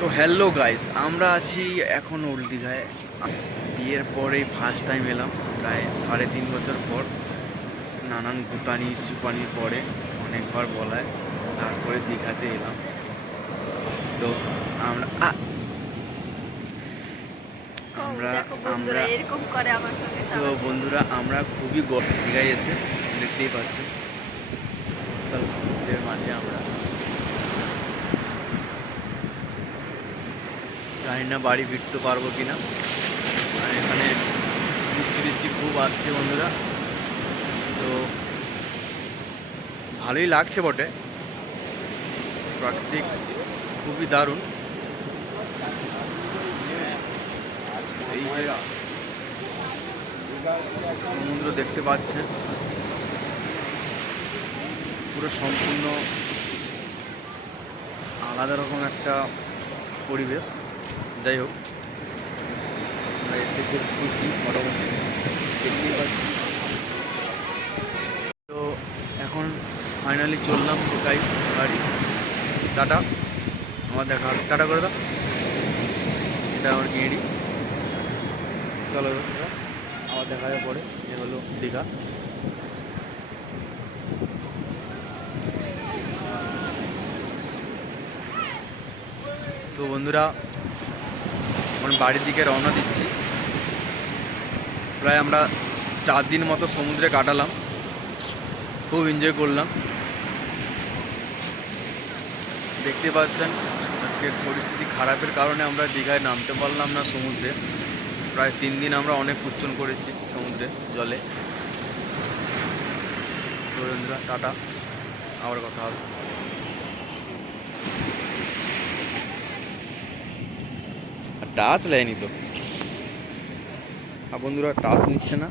তো hello guys, আমরা আছি এখন ওল্ড দীঘায়। বিয়ের পরেই ফার্স্ট টাইম এলাম, প্রায় 3.5 বছর পর। নানান গুতানি চুপানির পরে অনেকবার বলায় তারপরে দীঘাতে এলাম। তো আমরা আমরা দেখো বন্ধুরা আমরা এরকম করে আমার সঙ্গে তো বন্ধুরা, আমরা খুবই দীঘায় এসে দেখতেই পাচ্ছি সমুদ্রের মাঝে আমরা। জানি না বাড়ি ফিরতে পারবো কিনা, আর এখানে বৃষ্টি বৃষ্টি খুব আসছে বন্ধুরা। তো ভালোই লাগছে বটে, প্রাকৃতিক খুবই দারুণ। এই যে সমুদ্র দেখতে পাচ্ছেন, পুরো সম্পূর্ণ আলাদা রকম একটা পরিবেশ। যাই হোক, আমরা এসে খুব খুশি, মোটামুটি দেখতেই পাচ্ছি। তো এখন ফাইনালি চললাম গাইস বাড়ি। টাটা, আমার দেখা হবে, টাটা করে দাও। এটা আমার গেঁড়ি। চলো আবার দেখা যাবে পরে। এ হলো দীঘা। তো বন্ধুরা, এখন বাড়ির দিকে রওনা দিচ্ছি। প্রায় আমরা 4 দিন মতো সমুদ্রে কাটালাম, খুব এনজয় করলাম। দেখতে পাচ্ছেন আজকের পরিস্থিতি খারাপের কারণে আমরা দীঘায় নামতে পারলাম না সমুদ্রে। প্রায় 3 দিন আমরা অনেক কুচ্চন করেছি সমুদ্রে জলে। তো বন্ধুরা টাটা, আবার কথা হবে। টাচ লাইনি তো, আর বন্ধুরা টাচ নিচ্ছে না।